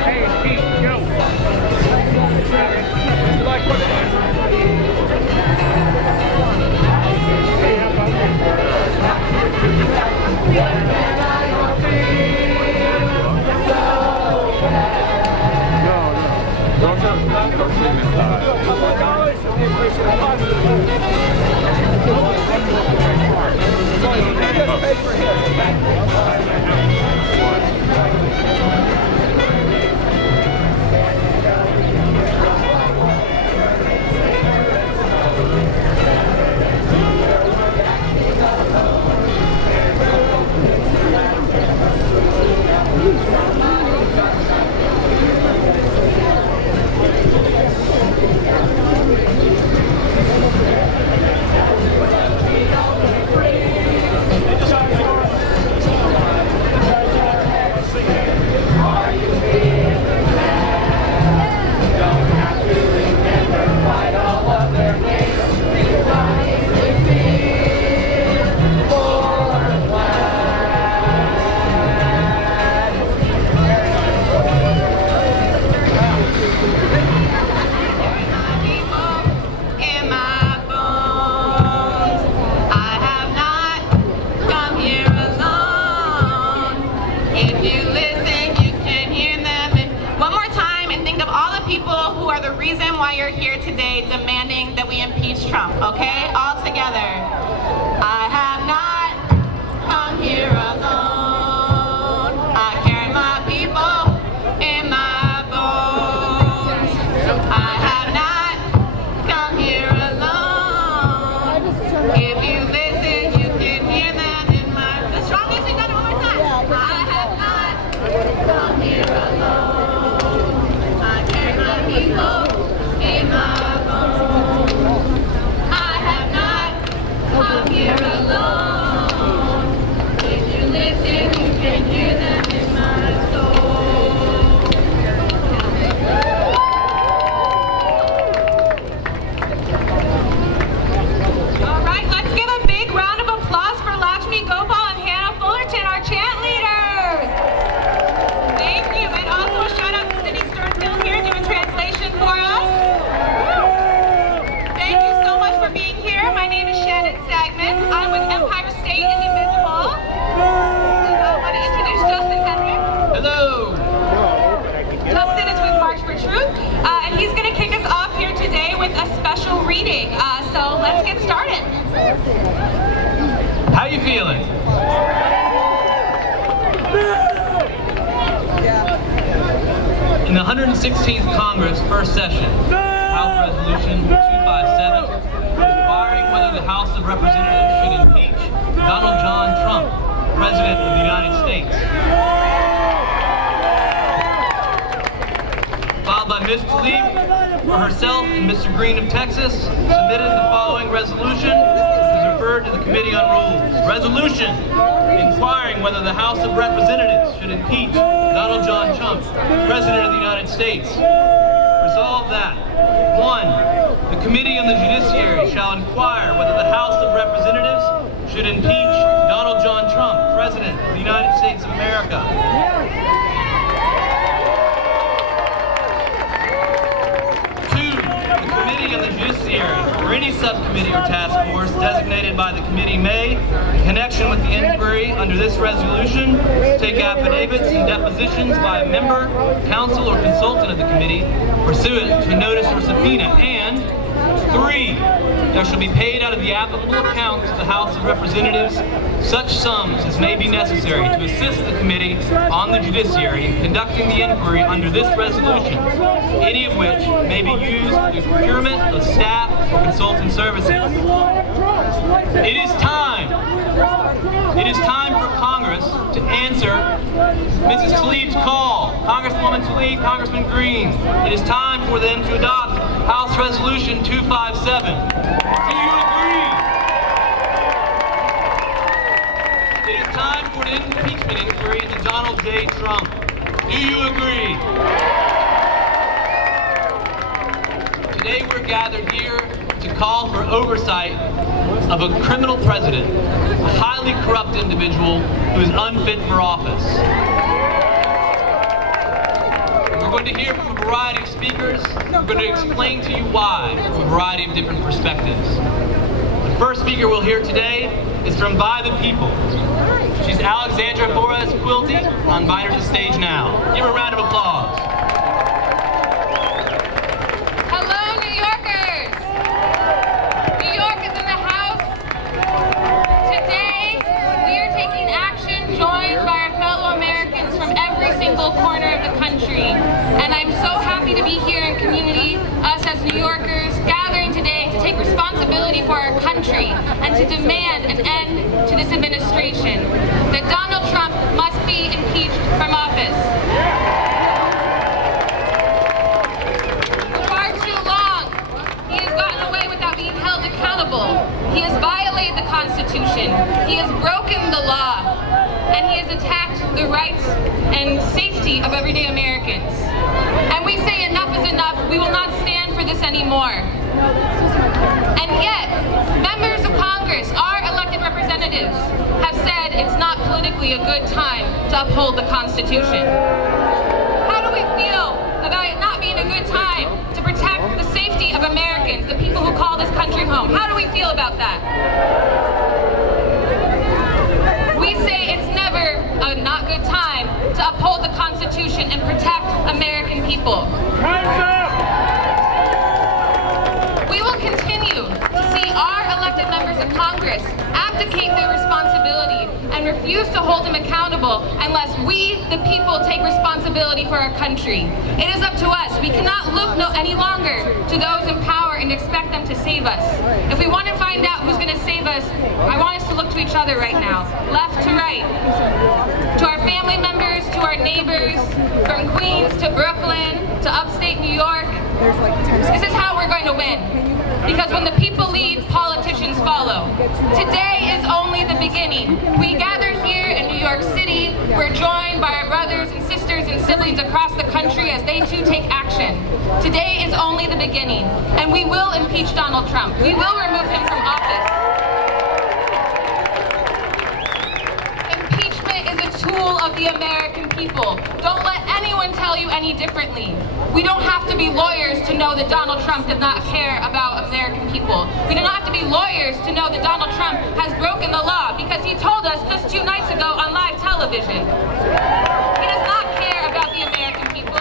Hey, Pete, go. You like what it is? Hey, how about that? Don't see this side. Demanding that we impeach Trump, okay? All together. I have not come here alone. I carry my people in my bones. I have not come here alone. If you listen, you can hear them in my... The strongest, we got it one more time. I have not come here alone. I carry my people in my here alone. If you listen, you can hear them in my soul. All right, let's give a big round of applause for Lakshmi Gopal and Hannah Fullerton, our chant leaders. Thank you, and also a shout out to Cindy Sternfield here doing translation for us. Thank you so much for being here. My name is Shannon Stagman. I'm with Empire State and Invisible. And I want to introduce Justin Henrik. Hello. Justin is with March for Truth, and he's going to kick us off here today with a special reading. So let's get started. How you feeling? In the 116th Congress, first session, House Resolution 257, requiring whether the House of Representatives should impeach Donald John Trump, President of the United States. Filed by Ms. Tlaib for herself and Mr. Green of Texas, submitted the following resolution, which is referred to the Committee on Rules. Resolution inquiring whether the House of Representatives should impeach Donald John Trump, President of the United States. Resolved that 1. The Committee on the Judiciary shall inquire whether the House of Representatives should impeach Donald John Trump, President of the United States of America. 2. The Committee on the Judiciary, or any subcommittee or task force designated by the committee may, in connection with the inquiry under this resolution, take affidavits and depositions by a member, counsel, or consultant of the committee pursuant to notice or subpoena, and 3. There shall be paid out of the applicable accounts of the House of Representatives such sums as may be necessary to assist the Committee on the Judiciary in conducting the inquiry under this resolution, any of which may be used for the procurement of staff or consultant services. It is time for Congress to answer Mrs. Tlaib's call. Congresswoman Tlaib, Congressman Green, it is time for them to adopt House Resolution 257. Do you agree? It is time for an impeachment inquiry into Donald J. Trump. Do you agree? Today we're gathered here to call for oversight of a criminal president, a highly corrupt individual who is unfit for office. We're going to hear from a variety of speakers. We're going to explain to you why from a variety of different perspectives. The first speaker we'll hear today is from By the People. She's Alexandra Flores Quilty. I'll invite her to the stage now. Give her a round of applause. Hello, New Yorkers! New York is in the house. Today, we are taking action joined by our fellow Americans from every single corner of the country. And I'm so happy to be here in community, us as New Yorkers, gathering today to take responsibility for our country and to demand an end to this administration, that Donald Trump must be impeached from office. For far too long, he has gotten away without being held accountable. He has violated the Constitution. He has broken the law. And he has attacked the rights and safety of everyday Americans. And we say enough is enough. We will not stand for this anymore. And yet, members of Congress, our elected representatives, have said it's not politically a good time to uphold the Constitution. How do we feel about it not being a good time to protect the safety of Americans, the people who call this country home? How do we feel about that? We say it's never a not good time to uphold the Constitution and protect American people. We will continue to see our elected members of Congress abdicate their responsibility and refuse to hold them accountable unless we, the people, take responsibility for our country. It is up to us. We cannot look any longer to those in power and expect them to save us. If we want to find out who's going to save us, I want us to look to each other right now, left to right, to our family members, to our neighbors, from Queens to Brooklyn to upstate New York. This is how we're going to win. Because when the people lead, politicians follow. Today is only the beginning. We gather here in New York City. We're joined by our brothers and sisters and siblings across the country as they too take action. Today is only the beginning. And we will impeach Donald Trump. We will remove him from office. Impeachment is a tool of the American people. Don't let anyone tell you any differently. We don't have to be lawyers to know that Donald Trump does not care about American people. We do not have to be lawyers to know that Donald Trump has broken the law because he told us just 2 nights ago on live television. He does not care about the American people.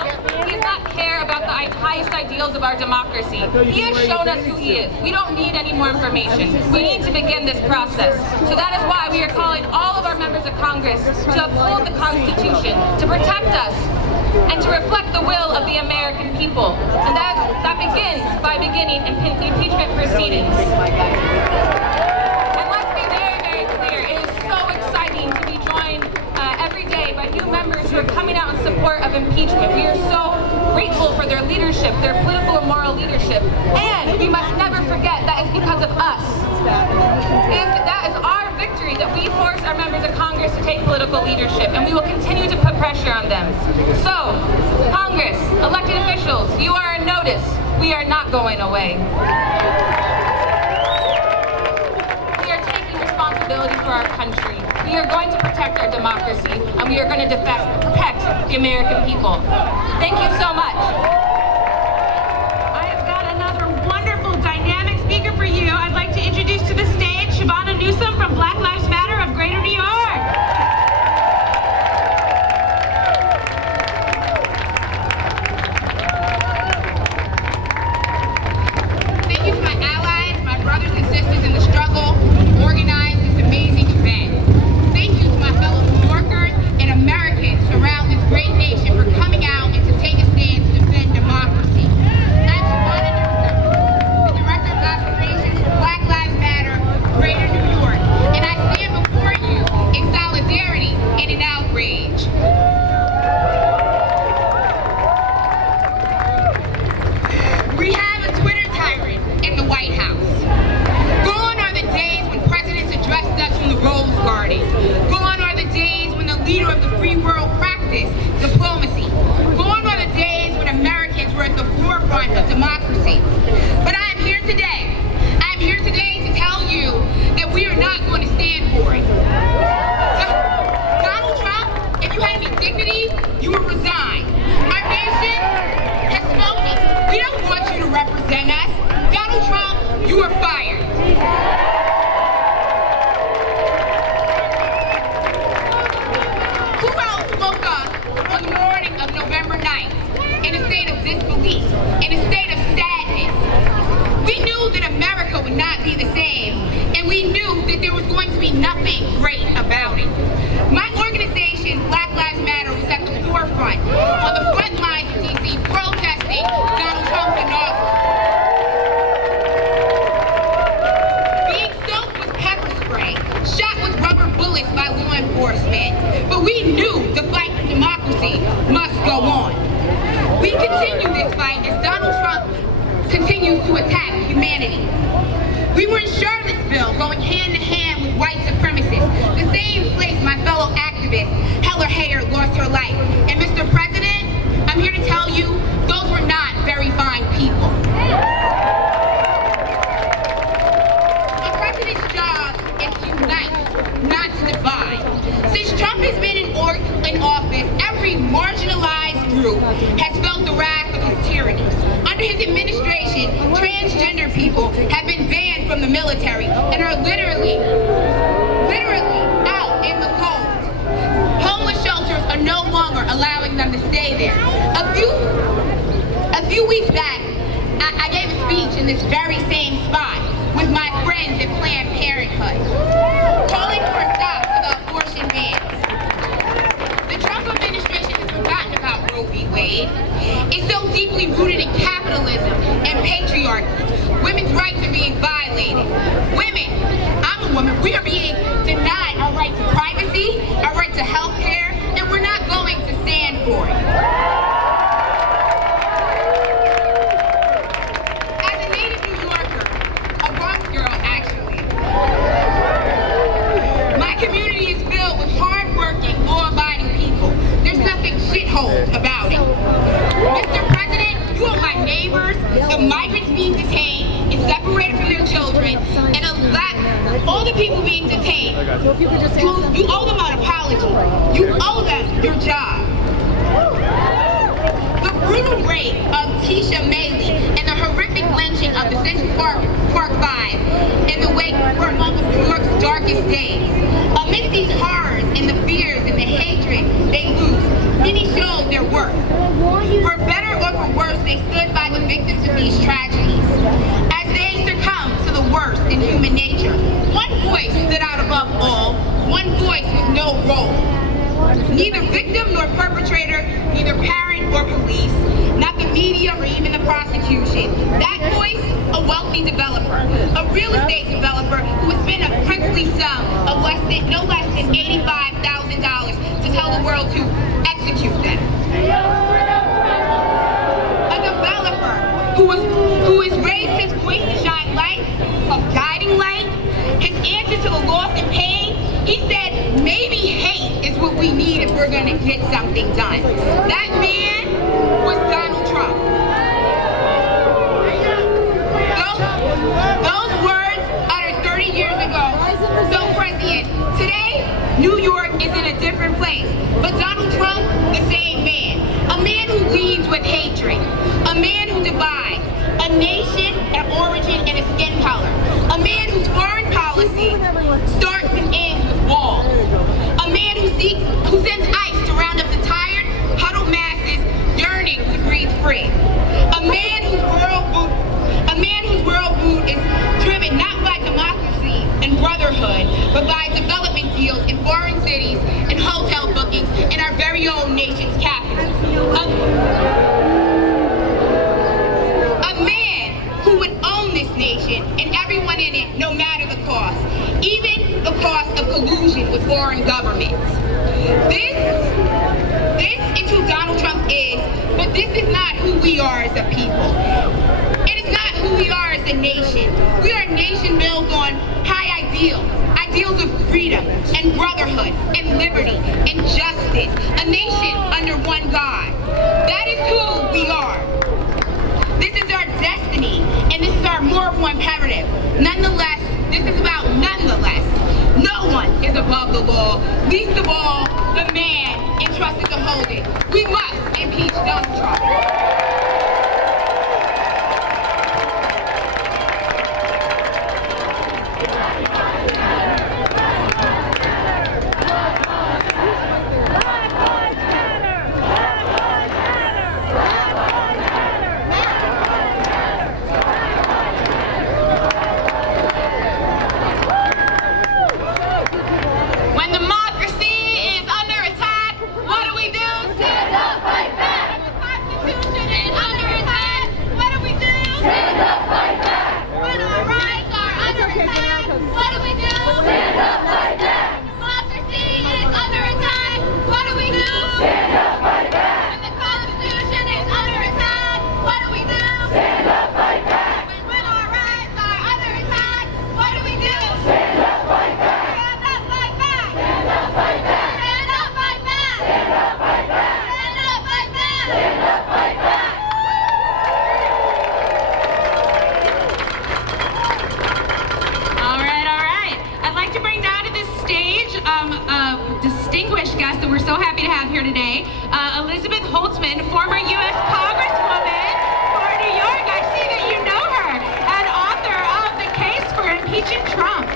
He does not care about the highest ideals of our democracy. He has shown us who he is. We don't need any more information. We need to begin this process. So that is why we are calling all of our members of Congress to uphold the Constitution, to protect us, and to reflect the will of the American people. And that begins by beginning impeachment proceedings. And let's be very, very clear, it is so exciting to be joined every day by new members who are coming out in support of impeachment. We are so grateful for their leadership, their political and moral leadership. And we must never forget that it's because of us. That is our victory, that we force our members of Congress to take political leadership, and we will continue to put pressure on them. So, Congress, elected officials, you are on notice. We are not going away. We are taking responsibility for our country. We are going to protect our democracy, and we are going to protect the American people. Thank you so much. I have got another wonderful, dynamic speaker for you. I'd like to introduce to the stage Shavonna Newsom from Black Lives Matter of Greater New York. Thank you to my allies, my brothers and sisters in the struggle who organized this amazing event. Thank you to my fellow New Yorkers and Americans around this great nation for coming out and to take a stand to defend democracy. I'm Shavonna Newsom, the Director of Operations for Black Lives Matter, Greater New York, and I you will resign. Our nation has spoken. We don't want you to represent us. Donald Trump, you are fired. Who else woke up on the morning of November 9th in a state of disbelief, in a state of sadness? We knew that America would not be the same, and we knew that there was going to be nothing great about it. My organization, Black Lives Matter, was at the forefront, on the front lines of D.C., protesting Donald Trump's inaugural. Being soaked with pepper spray, shot with rubber bullets by law enforcement, but we knew the fight for democracy must go on. We continue this fight as Donald Trump continues to attack humanity. We were in Charlottesville going hand in hand with white supremacists, the same place my fellow activist, Heller Hayer, lost her life. And Mr. President, I'm here to tell you, those were not very fine people. A president's job is to unite, not to divide. Since Trump has been in office, every marginalized group has felt the wrath of his tyranny. Under his administration, transgender people have been banned from the military and are literally out in the cold. Homeless shelters are no longer allowing them to stay there. A few weeks back, I gave a speech in this very same spot with my friends at Planned Parenthood, calling for a stop to the abortion bans. The Trump administration has forgotten about Roe v. Wade. It's so deeply rooted in capitalism and patriarchy. Women's rights are being violated. Women, I'm a woman, we are being denied our right to privacy, our right to health care, and we're not going to stand for it. As a native New Yorker, a Bronx girl actually, my community is filled with hard-working, law-abiding people. There's nothing shithole about it. Mr. President, you are my neighbors, the migrants being detained and separated from their children, and all the people being detained. You owe them an apology. You owe them your job. The brutal rape of Tisha Mailey and the horrific lynching of the Central Park Five in the wake were among New York's darkest days. Amidst these horrors and the fears and the hatred they lose, many showed their worth. For better or for worse, they stood by the victims of these tragedies. As they succumbed to the worst in human nature, one voice stood out above all, one voice with no role. Neither victim nor perpetrator, neither parent or police, not the media or even the prosecution. That voice, a wealthy developer, a real estate developer who has spent a princely sum of no less than $85,000 to tell the world to execute them. A developer who has raised his voice to shine light, a guiding light, his answer to the loss and pain. He said, maybe hate is what we need if we're going to get something done. That man was Donald Trump. Those words uttered 30 years ago. So, President, today, New York is in a different place. But Donald Trump, the same man. A man who leads with hatred. A man who divides. A nation, an origin, and a skin color. A man whose foreign policy starts and ends with walls. A man who sends ICE to round up the tired, huddled masses yearning to breathe free. A man whose world mood is driven not by democracy and brotherhood, but by development deals in foreign cities and hotel bookings in our very own nation's capital. A man who would own this nation and everyone in it, no matter the cost, even the cost of collusion with foreign governments. This is who Donald Trump is, but this is not who we are as a people. It is not who we are as a nation. We are a nation built on high ideals of freedom and brotherhood and liberty and justice, a nation under one God. That is who we are. This is our destiny, and this is our moral imperative. Nonetheless, this is about nonetheless. No one is above the law, least of all the man entrusted to hold it. We happy to have here today Elizabeth Holtzman, former U.S. Congresswoman for New York. I see that you know her, and author of The Case for Impeaching Trump.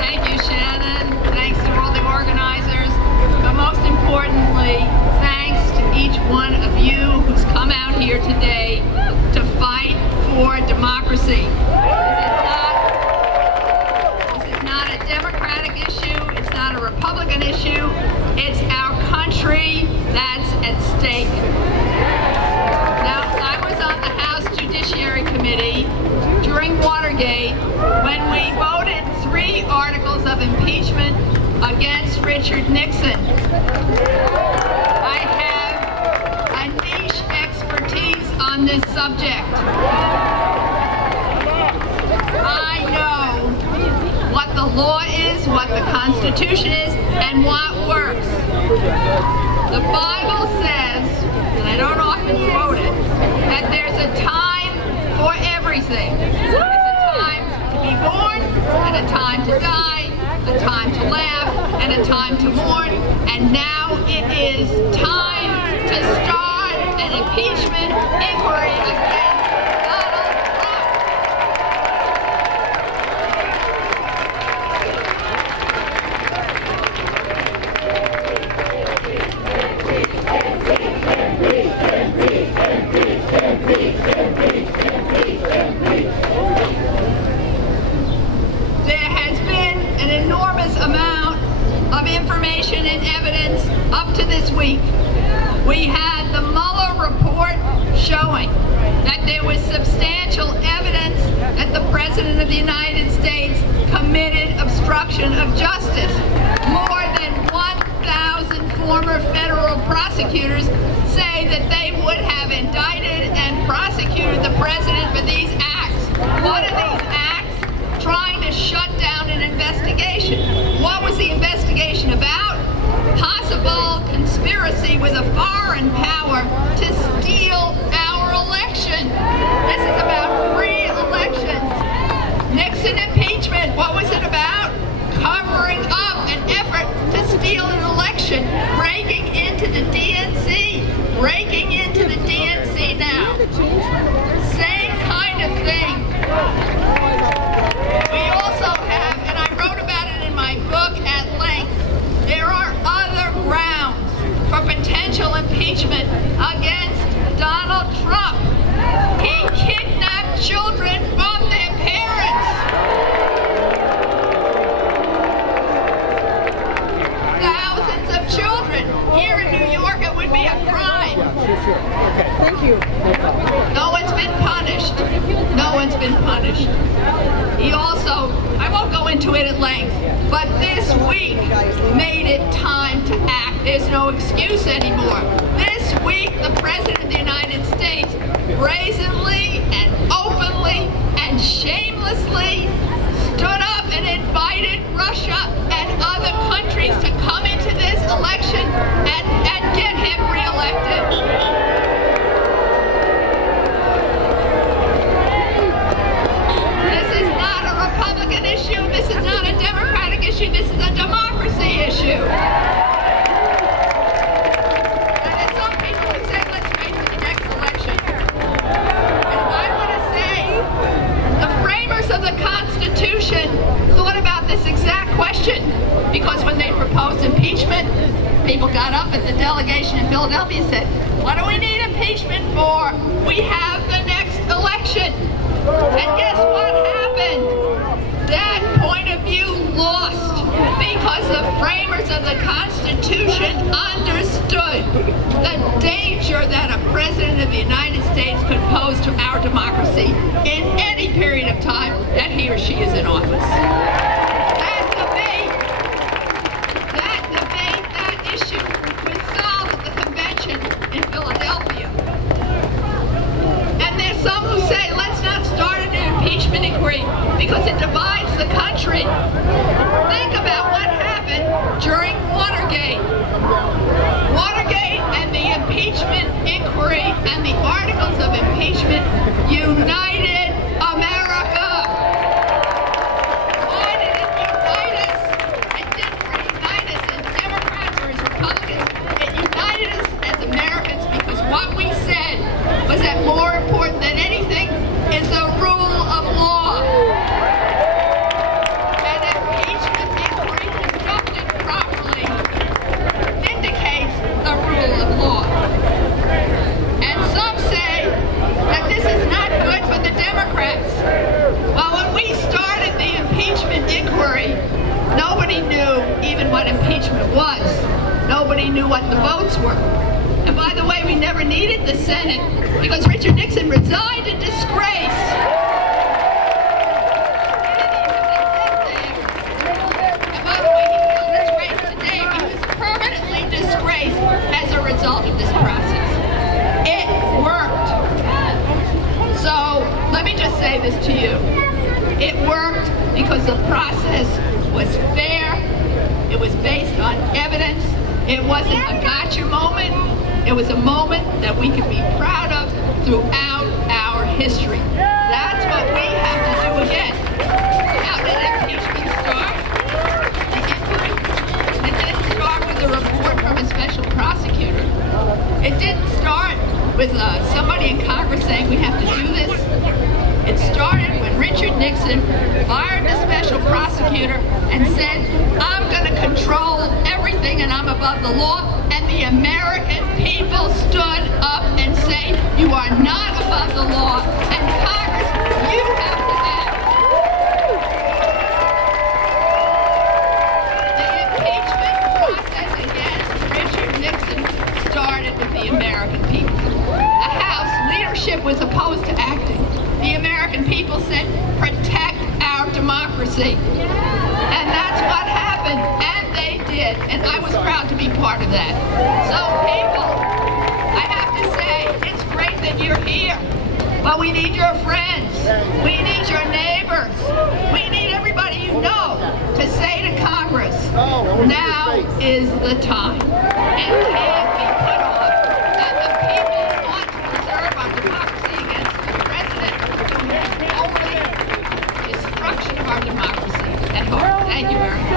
Thank you, Shannon. Thanks to all the organizers. But most importantly, thanks to each one of you who's come out here today to fight for democracy. This is not a Democratic issue. It's not a Republican issue. It's our country that's at stake. Now, I was on the House Judiciary Committee during Watergate when we voted 3 articles of impeachment against Richard Nixon. I have a niche expertise on this subject. I know what the law is, what the Constitution is, and what works. The Bible says, and I don't often quote it, that there's a time for everything. There's a time to be born, and a time to die, a time to laugh, and a time to mourn, and now it is time to start an impeachment inquiry against Donald Trump. There has been an enormous amount of information and evidence up to this week. We had the Mueller report showing that there was substantial evidence that the President of the United States committed obstruction of justice. More than 1,000 former federal prosecutors say that they would have indicted and prosecuted the President for these acts. What are these acts? Trying to shut down an investigation. What was the investigation about? Possible conspiracy with a foreign power to steal our election. This is about free elections. Nixon impeachment, what was it about? Covering up an effort to steal an election, breaking into the DNC, breaking into the DNC now. Same kind of thing. We also have, and I wrote about it in my book at length, there are other grounds for potential impeachment against Donald Trump. He kidnapped children from their parents. Thousands of children. Here in New York, it would be a crime. Thank you. No one's been punished. No one's been punished. He also, I won't go into it at length, but this week made it time to act. There's no excuse anymore. This week, the President of the United States brazenly and openly and shamelessly stood up and invited Russia and other countries to come into this election and get him reelected. This is not a Republican issue. This is not a Democratic issue. This is a democracy issue. And then some people would say, let's wait for the next election. And I want to say, the framers of the Constitution thought about this exact question, because when they proposed impeachment, people got up at the delegation in Philadelphia and said, what do we need impeachment for? We have the next election. And guess what happened? That point of view lost, because the framers of the Constitution understood the danger that a President of the United States could pose to our democracy in any period of time that he or she is in office. That issue was solved at the convention in Philadelphia. And there's some who say, let's not start an impeachment inquiry because it divides the country. Think about what happened during Watergate. Watergate and the impeachment inquiry and the articles of impeachment united America. knew what the votes were. And by the way, we never needed the Senate because Richard Nixon resigned in disgrace. And by the way, he's still disgraced today. He was permanently disgraced as a result of this process. It worked. So let me just say this to you. It worked because the process was fair. It was based on evidence. It wasn't a gotcha moment. It was a moment that we could be proud of throughout our history. That's what we have to do again. How did impeachment start? It didn't start with a report from a special prosecutor. It didn't start with somebody in Congress saying we have to do this. It started when Richard Nixon fired the special prosecutor and said, I'm going to control everything and I'm above the law. And the American people stood up and said, you are not above the law. And Congress, you have to act. The impeachment process against Richard Nixon started with the American people. The House leadership was opposed to acting. The American people said, protect our democracy. And that's what happened. And they did. And I was proud to be part of that. So people, I have to say, it's great that you're here. But we need your friends. We need your neighbors. We need everybody you know to say to Congress, now is the time. It can't be put off. And the people who want to preserve our democracy against the president who has only destruction of our democracy at heart. Thank you very much.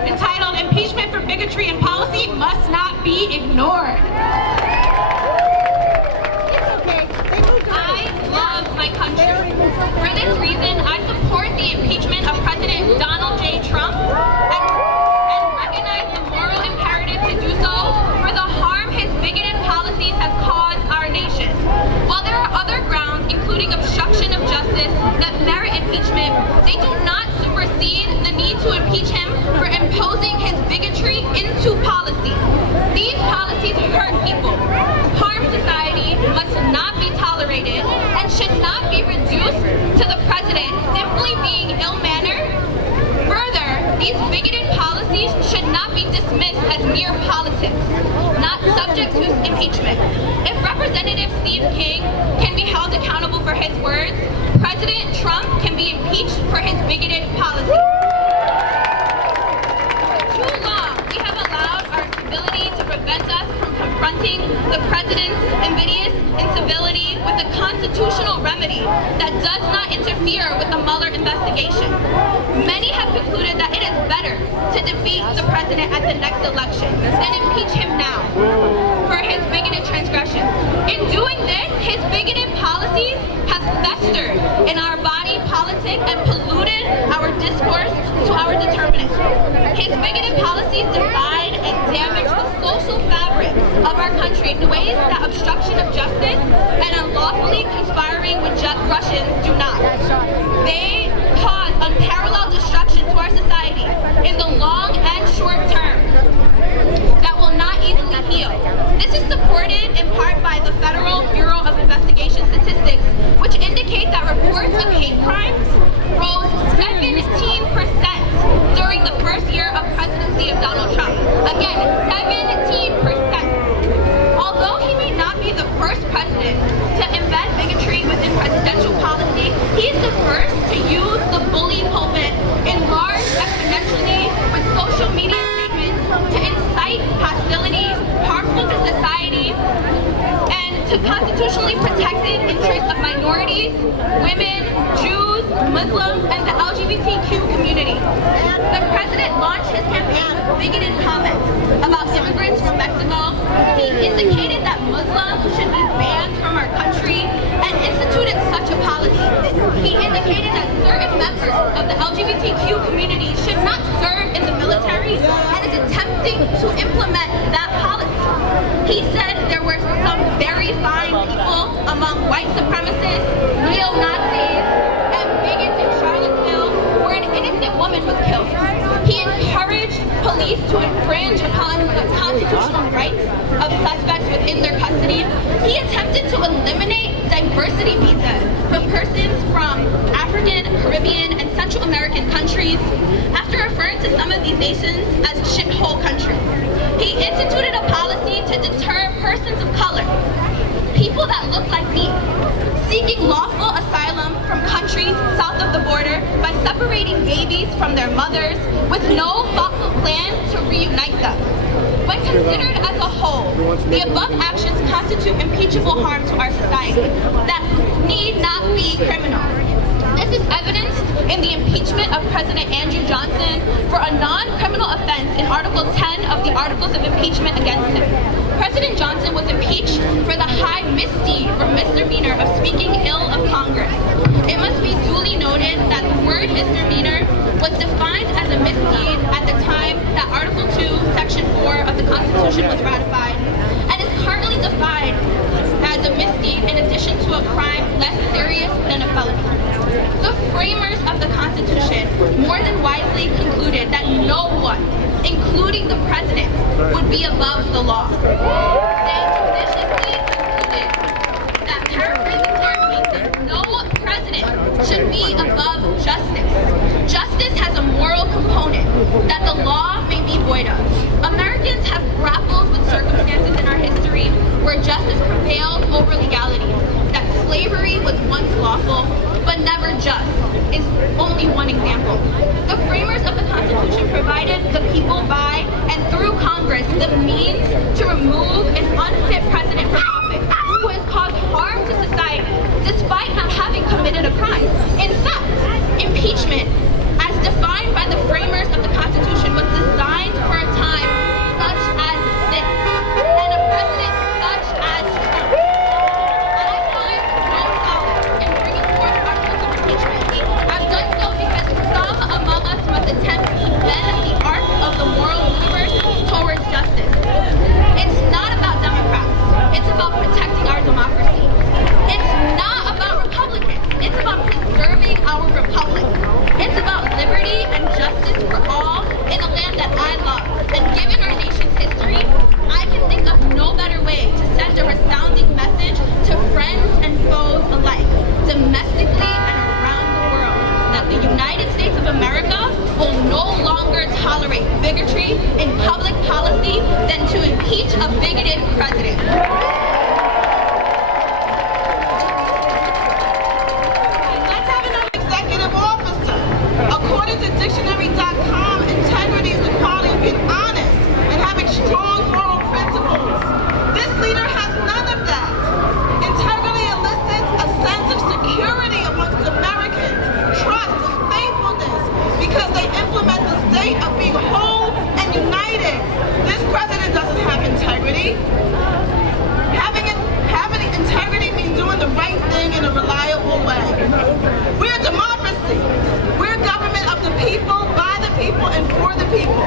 Entitled Impeachment for Bigotry and Policy Must Not Be Ignored. I love my country. For this reason, I support the impeachment of President Donald J. Trump and recognize the moral imperative to do so for the harm his bigoted policies have caused our nation. While there are other grounds, including obstruction of justice, that merit impeachment, they do not supersede the need to impeach him for imposing his bigotry into policy. These policies hurt people, harm society, must not be tolerated, and should not be reduced to the president simply being ill-mannered. Further, these bigoted policies should not be dismissed as mere politics, not subject to impeachment. If Representative Steve King can be held accountable for his words, President Trump can be impeached for his bigoted policies. Too long, we have allowed our civility to prevent us from confronting the president's invidious incivility with a constitutional remedy that does not interfere with the Mueller investigation. Many have concluded that it is better to defeat the president at the next election than impeach him now for his bigoted transgressions. In doing this, his bigoted policies have festered in our body politic and polluted our discourse to our determinants. His bigoted policies divide and damage the social fabric of our country in ways that obstruction of justice and unlawfully conspiring with Russians do not. They cause unparalleled destruction to our society in the long and short term that will not easily heal. This is supported in part by the Federal Bureau of Investigation statistics, which indicate that reports of hate crimes president to embed bigotry within presidential policy. He's the first to use the bully pulpit enlarged exponentially with social media statements to incite hostility, harmful to society, and to constitutionally protected interests of minorities, women, Jews, Muslims, and the LGBTQ community. The president launched his campaign with bigoted comments about immigrants from Mexico. He indicated that Muslims should be banned from our country and instituted such a policy. He indicated that certain members of the LGBTQ community should not serve in the military and is attempting to implement that policy. He said there were some very fine people among white supremacists, neo-Nazis, and bigots in Charlottesville where an innocent woman was killed. He encouraged police to infringe upon the constitutional rights of suspects within their custody. He attempted to eliminate diversity visas for persons from African, Caribbean, and Central American countries after referring to some of these nations as shithole countries. He instituted a policy to deter persons of color, people that look like me, seeking lawful asylum from countries south of the border by separating babies from their mothers with no thoughtful plan to reunite them. When considered as a whole, the above actions constitute impeachable harm to our society that need not be criminal. This is evidenced in the impeachment of President Andrew Johnson for a non-criminal offense in Article 10 of the Articles of Impeachment against him. President Johnson was impeached for the high misdeed or misdemeanor of speaking ill of Congress. It must be duly noted that the word misdemeanor was defined as a misdeed at the time that Article 2, Section 4 of the Constitution was ratified, and is currently defined as a misdeed in addition to a crime less serious than a felony. The framers of the Constitution more than wisely concluded that no one, including the president, would be above the law. They judiciously concluded that, paraphrasing Terry Mason, no president should be above justice. Justice has a moral component that the law may be void of. Americans have grappled with circumstances in our history where justice prevailed over legality, that slavery was once lawful, but never just, is only one example. The framers of the Constitution provided the people by and through Congress the means to remove an unfit president from office who has caused harm to society despite not having committed a crime. In fact, impeachment, as defined by the framers of the Constitution, was designed for a time such as this, and a president such as Trump. I find no solace in bringing forth articles of impeachment. I've done so because some among us must attempt to bend the arc of the moral universe towards justice. It's not about Democrats. It's about protecting our democracy. It's not about Republicans. It's about preserving our republic. It's about liberty and justice for all in a land that I love. And given our nation's history, I can think of no better way to send a resounding message to friends and foes alike, domestically and around the world, that the United States of America will no longer tolerate bigotry in public policy than to impeach a bigoted president. Let's have another executive officer. According to dictionary.com, integrity is the quality of being honest and having strong moral principles. This leader has none of that. Integrity elicits a sense of security amongst Americans, trust and faithfulness, because they implement the state of being whole and united. This president doesn't have integrity. Having integrity means doing the right thing in a reliable way. We're a democracy. We're a government of the people, by the people, and for the people.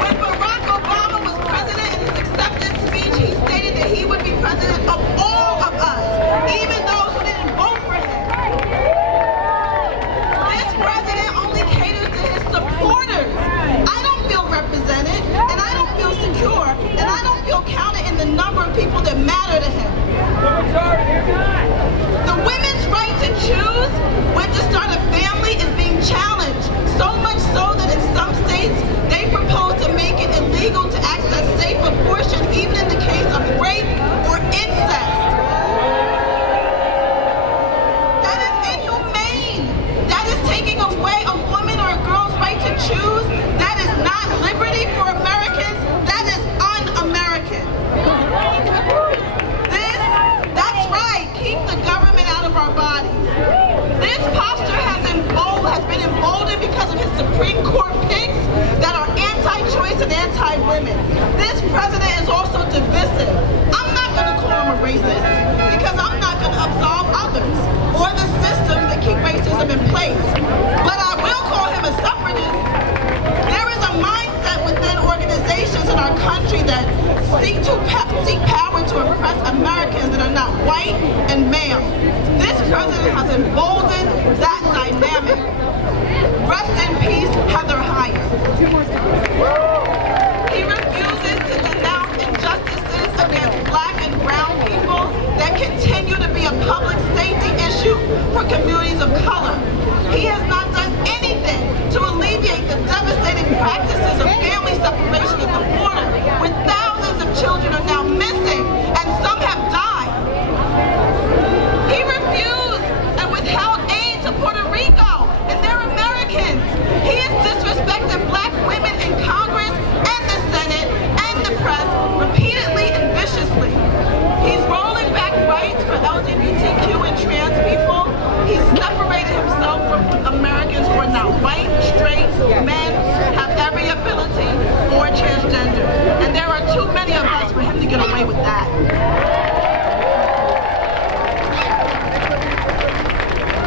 When Barack Obama was president, in his acceptance speech, he stated that he would be president of all of us, even those who didn't vote for him. This president only caters to his supporters. I don't feel represented, and I don't feel secure, and I don't feel counted in the number of people that matter to him. The women's right to choose when to start a family is being challenged, so much so that in some states they propose to make it illegal to access safe abortion even in the case of rape. This president is also divisive. I'm not going to call him a racist because I'm not going to absolve others or the systems that keep racism in place. But I will call him a separatist. There is a mindset within organizations in our country that seek power to impress Americans that are not white and male. This president has emboldened that dynamic. Rest in peace, Heather Heyer. He refuses to denounce injustices against black and brown people that continue to be a public safety issue for communities of color. He has not done anything to alleviate the devastating practices of family separation at the border, where thousands of children are now missing and some have died. He refused and withheld aid to Puerto Rico, and they're Americans. He has disrespected black women in Congress and the Senate and the press repeatedly and viciously. He's rolling back rights for LGBTQ and trans people. He's separated himself from Americans who are not white, straight, men, have every ability, or transgender. And there are too many of us for him to get away with that.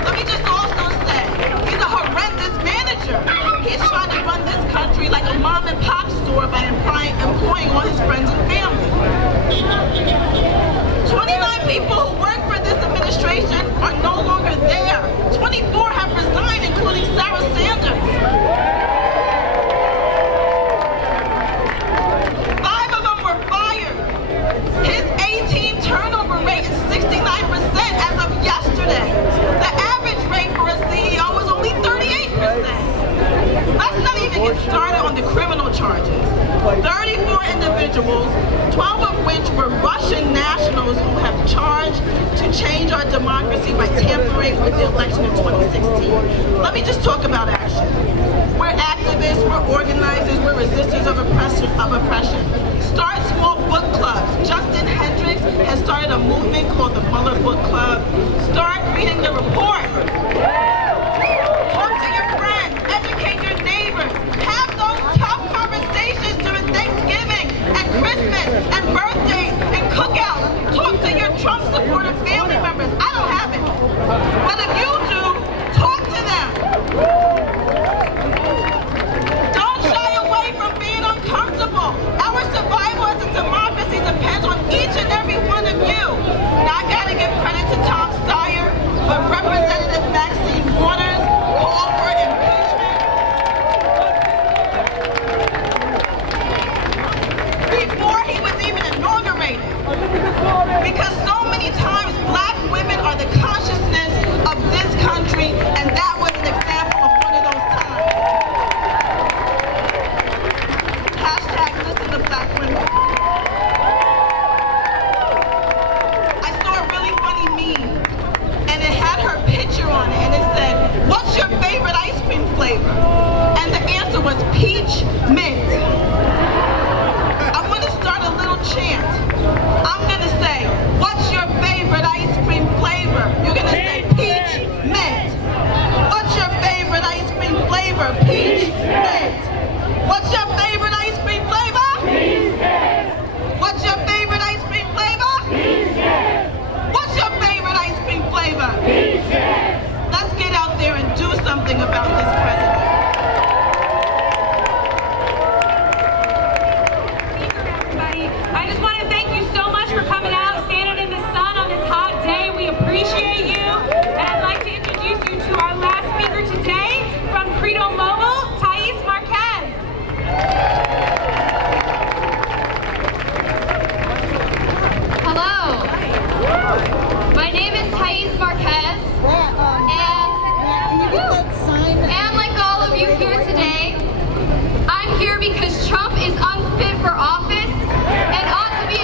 Let me just also say, he's a horrendous manager. He's trying to run this country like a mom and pop store by employing all his friends and family. 29 people who work for this administration are no longer there. 24 have resigned, including Sarah Sanders. 5 of them were fired. His A-team turnover rate is 69% as of yesterday. The average rate for a CEO is only 38%. Let's not even get started on the criminal charges. 34 individuals, 12 of which were Russian nationals who have charged to change our democracy by tampering with the election in 2016. Let me just talk about action. We're activists, we're organizers, we're resistors of oppression. Start small book clubs. Justin Hendricks has started a movement called the Mueller Book Club. Start reading the report. Talk to your friends, educate your neighbors, have those tough conversations during Thanksgiving and Christmas and birthdays and cookouts. Talk to your Trump supporter family members. I don't have it. But if you do, talk to them. Don't shy away from being uncomfortable. Our survival as a democracy depends on each and every one of you. Now I gotta give credit to Tom Steyer, but Representative Maxine Waters called for impeachment before he was even inaugurated. Because so many times black women are the consciousness of this country, and that was an example of one of those times. Hashtag listen to black women. I saw a really funny meme, and it had her picture on it, and it said, "What's your favorite ice cream flavor?" And the answer was peach mint. I'm gonna start a little chant. I'm gonna say, "What's your favorite ice cream flavor?" You're gonna say peach mint. What's your favorite ice cream flavor? Peach mint. What's your favorite ice cream flavor? Peach mint. What's your favorite ice cream flavor? Peach mint. What's your favorite ice cream flavor? Peach mint. Let's get out there and do something about this president. I just want to thank you so much for coming out, standing in the sun on this hot day. We appreciate you. And I'd like to introduce you to our last speaker today from Credo Mobile, Thais Marquez. Hello. My name is Thais Marquez. And like all of you here today, I'm here because Trump is unfit for office and ought to be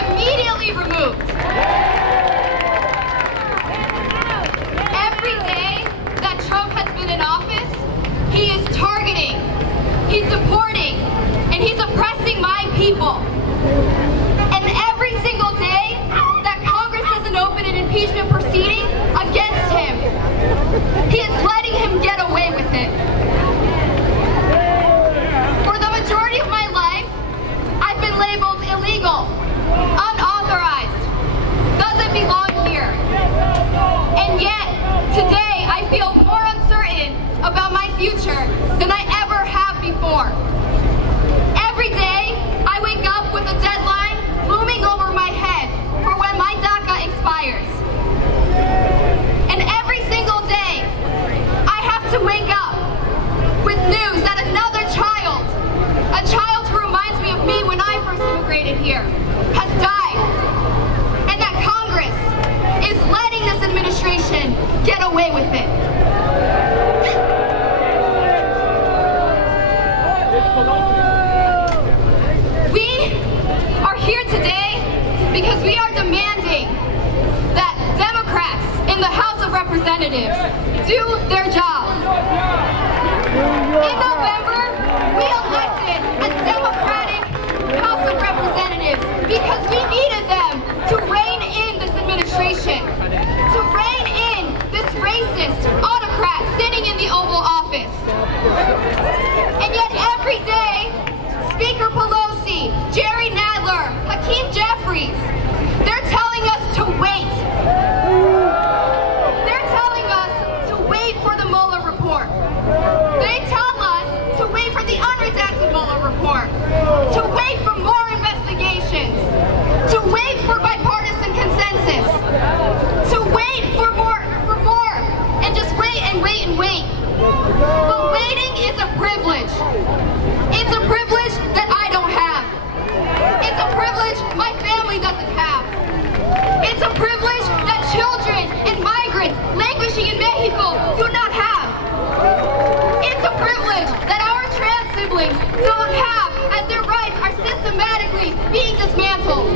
And yet, today, I feel more uncertain about my future than I ever have before. Every day, I wake up with a deadline looming over my head for when my DACA expires. And every single day, I have to wake up with news that another child, a child who reminds me of me when I first immigrated here, has died. And that Congress is letting this administration get away with it. We are here today because we are demanding that Democrats in the House of Representatives do their job. In November, we elected a Democratic House of Representatives because we needed them to rein in this administration, to rein in this racist autocrat sitting in the Oval Office. And yet every day, Speaker Pelosi, Jerry Nadler, Hakeem Jeffries, they're telling us to wait. They're telling us to wait for the Mueller report. They tell us to wait for the unredacted Mueller report, to wait for more investigations, to wait for bipartisan consensus, to wait for more, and just wait and wait and wait. But waiting is a privilege. It's a privilege that I don't have. It's a privilege my family doesn't have. It's a privilege that children and migrants languishing in Mexico do not have. It's a privilege that our trans siblings don't have as their rights are systematically being dismantled.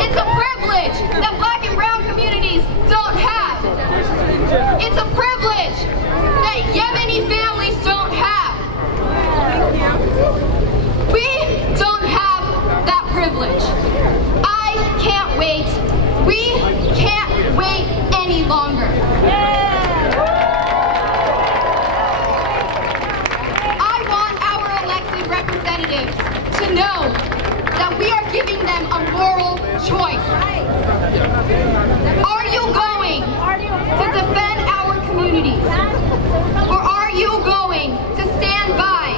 It's a privilege that Black and brown communities don't have. It's a privilege that Yemeni families don't have. We don't have that privilege. I can't wait. We can't wait any longer. I want our elected representatives to know that we are giving them a moral choice. Are you going to defend our communities? Or are you going to stand by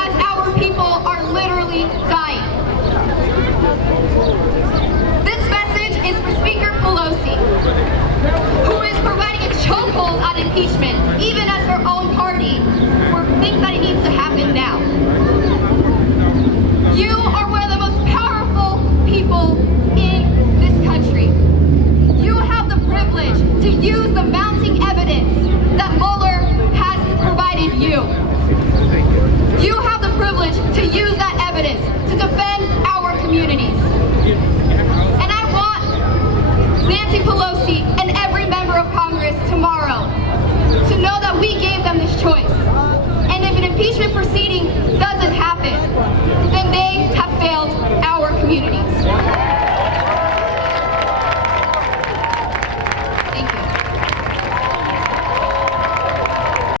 as our people are literally dying? This message is for Speaker Pelosi, who is providing a chokehold on impeachment, even as her own party thinks that it needs to happen now. You are one of the most powerful people in this country. You have the privilege to use the mounting evidence that Mueller has provided you. You have the privilege to use that evidence to defend our communities. And I want Nancy Pelosi and every member of Congress tomorrow to know that we gave them this choice. And if an impeachment proceeding